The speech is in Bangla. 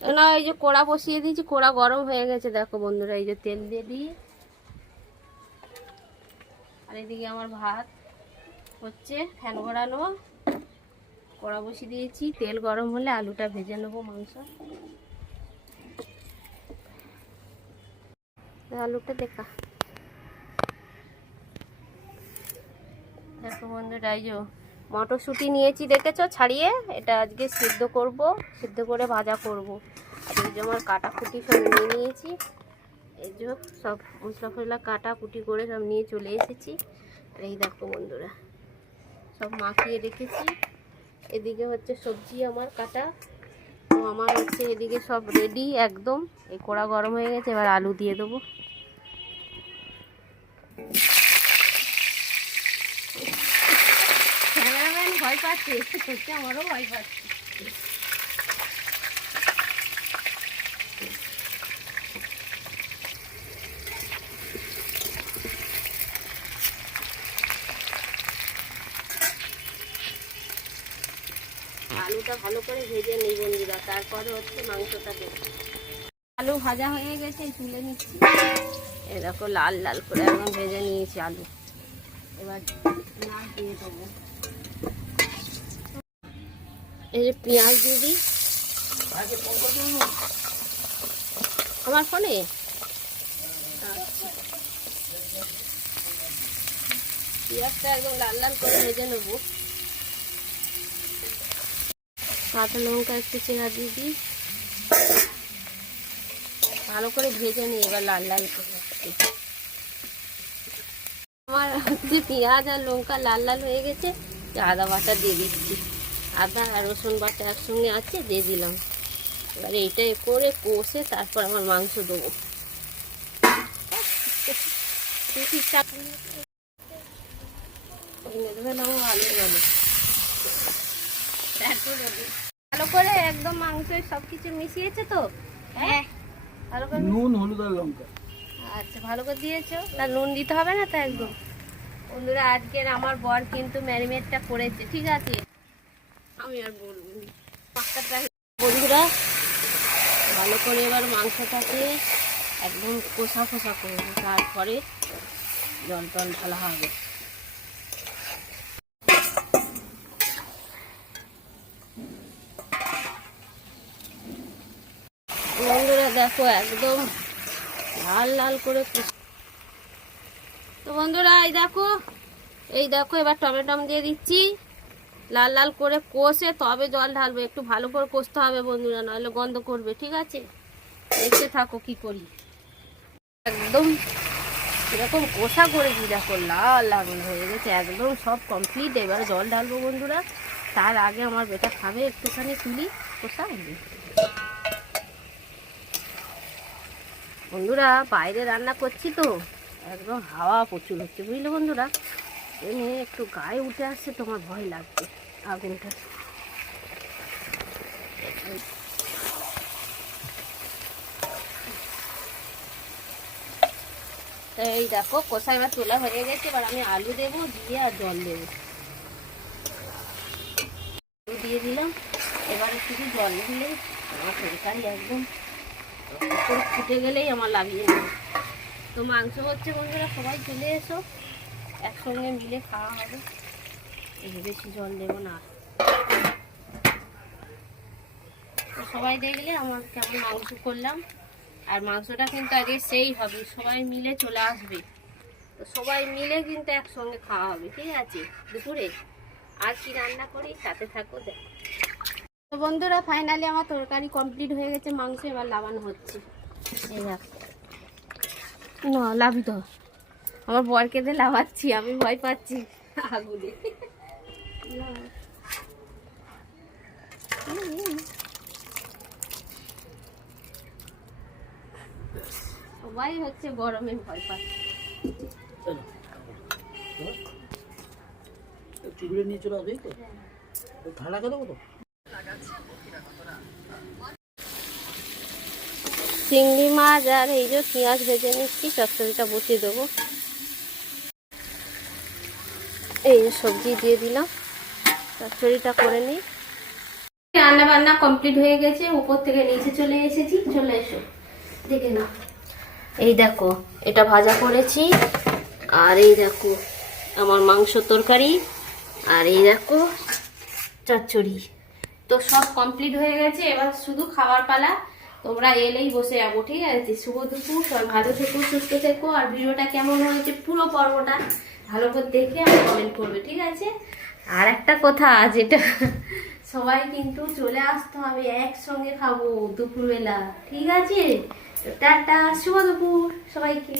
না, এই যে কোড়া বসিয়ে দিয়েছি, কোড়া গরম হয়ে গেছে, দেখো বন্ধুরা, এই যে তেল দিয়ে দিই। আর এদিকে আমার ভাত হচ্ছে ফ্যান ঘোরানো। কড়া বসিয়ে দিয়েছি, তেল গরম হলে আলুটা ভেজে নেব, মাংস। আলুটা দেখা। দেখো বন্ধুরা, এই যে মটরশুঁটি নিয়েছি, দেখেছ? ছাড়িয়ে এটা আজকে সিদ্ধ করব, সিদ্ধ করে ভাজা করব। আর এই যে আমার কাটা কুটি সব নিয়ে নিয়েছি, এই যে সব মশলা ফসলা কাটা কুটি করে সব নিয়ে চলে এসেছি। আর এই দেখো বন্ধুরা, সব মাখিয়ে রেখেছি। এদিকে হচ্ছে সবজি আমার কাটা, তো আমার হচ্ছে এদিকে সব রেডি একদম। এই কড়া গরম হয়ে গেছে, এবার আলু দিয়ে দেবো। পাচ্ছে সত্যি আমারও ভয় আলুটা ভালো করে ভেজে নিই বন্ধুরা, তারপরে হচ্ছে মাংসটা আলু ভাজা হয়ে গেছে তুলে নিচ্ছি। এরকম লাল লাল করে একদম ভেজে নিয়েছি আলু। এবার পেঁয়াজ দিয়ে দেবো। এই পেঁয়াজ দিয়ে দিই। আমার ফোনে? পেঁয়াজটা একদম লাল লাল করে ভেজে নেব। লঙ্কা একটু দিয়ে ভালো করে ভেজে নিই এবার লাল লাল করে। আমার হচ্ছে পেঁয়াজ আর লঙ্কা লাল লাল হয়ে গেছে। আদা বাটা দিয়ে দিচ্ছি। আদা আর রসুন বাটা একসঙ্গে আছে দিয়ে দিলাম। এবার এইটা করে কষে তারপর আমার মাংস দেবো। আলু ভালো ভালো করে একদম মাংস সবকিছু মিশিয়েছে তো? হ্যাঁ। ভালো করে নুন হলুদ আর লঙ্কা। আচ্ছা ভালো করে দিয়েছ? নুন দিতে হবে না তো একদম? বন্ধুরা আজকের আমার বর কিন্তু ম্যারিনেটটা করেছে ঠিক আছে? আমি আর বলব। বন্ধুরা, ভালো করে এবার মাংসটাকে একদম কষা কষা করব, তারপরে জল টল ঢালা হবে বন্ধুরা, দেখো একদম লাল লাল করে তো বন্ধুরা, এই দেখো এই দেখো, এবার টমেটম দিয়ে দিচ্ছি লাল লাল করে কষে তবে জল ঢালবে। একটু ভালো করে কষতে হবে বন্ধুরা, নাহলে গন্ধ করবে, ঠিক আছে? দেখতে থাকো কি করি। একদম এরকম কষা করেছি দেখো লাল লাল হয়ে গেছে, একদম সব কমপ্লিট এবার জল ঢালবো বন্ধুরা, তার আগে আমার বেটা খাবে একটুখানি তুলি, কষা বন্ধুরা, বাইরে রান্না করছি তো, একদম হাওয়া প্রচুর হচ্ছে, বুঝলে বন্ধুরা? এ নিয়ে একটু গায়ে উঠে আসছে, তোমার ভয় লাগছে। আগুনটা এই দেখো কষা এবার তোলা হয়ে গেছে, এবার আমি আলু দেবো, দিয়ে আর জল দেবো। আলু দিয়ে দিলাম, এবারে শুধু জল দিলে আমার তরকারি একদম ফুটে গেলেই আমার লাগিয়ে নেবে। তো মাংস হচ্ছে বন্ধুরা, সবাই চলে এসো। একসঙ্গে মিলে খাওয়া হবে। এই বেশি জল দেবো না। সবাই দেখলে আমার কেমন মাংস করলাম। আর মাংসটা কিন্তু আগে সেই হবে, সবাই মিলে চলে আসবে। তো সবাই মিলে কিন্তু একসঙ্গে খাওয়া হবে, ঠিক আছে? দুপুরে আর কি রান্না করি সাথে থাকো, দেখ। তো বন্ধুরা ফাইনালি আমার তরকারি কমপ্লিট হয়ে গেছে, মাংস এবার লাগানো হচ্ছে। না লাভি তো। আমার বরকে দিয়ে লাভাচ্ছি আমি ভয় পাচ্ছি। আগুনে। সবাই হচ্ছে গরমে ভয় পাচ্ছে। চিগুড়ে নিয়ে চলে আসবে তো। তো ঠান্ডা করে তো। চিংড়ি মাছ আর এই যে পেঁয়াজ ভেজে নিচ্ছি চচ্চড়িটা বসিয়ে দেবো। এই সবজি দিয়ে দিলাম। চচ্চড়িটা করে নিই। রান্না বান্না কমপ্লিট হয়ে গেছে উপর থেকে নিচে চলে এসেছি। চলে এসো দেখে না এই দেখো এটা ভাজা করেছি। আর এই দেখো আমার মাংস তরকারি। আর এই দেখো চচ্চড়ি। তো সব কমপ্লিট হয়ে গেছে এবার শুধু খাবার পালা। তোমরা এলেই বসে যাব ঠিক আছে? শুভ দুপুর সবাই ভালো থেকো সুস্থ থেকো। আর ভিডিওটা কেমন হয়েছে পুরো পর্বটা ভালো করে দেখে আমি কমেন্ট করবে, ঠিক আছে? আর একটা কথা যেটা সবাই কিন্তু চলে আসতে হবে, একসঙ্গে খাব দুপুরবেলা, ঠিক আছে? টাটা, শুভ দুপুর সবাইকে।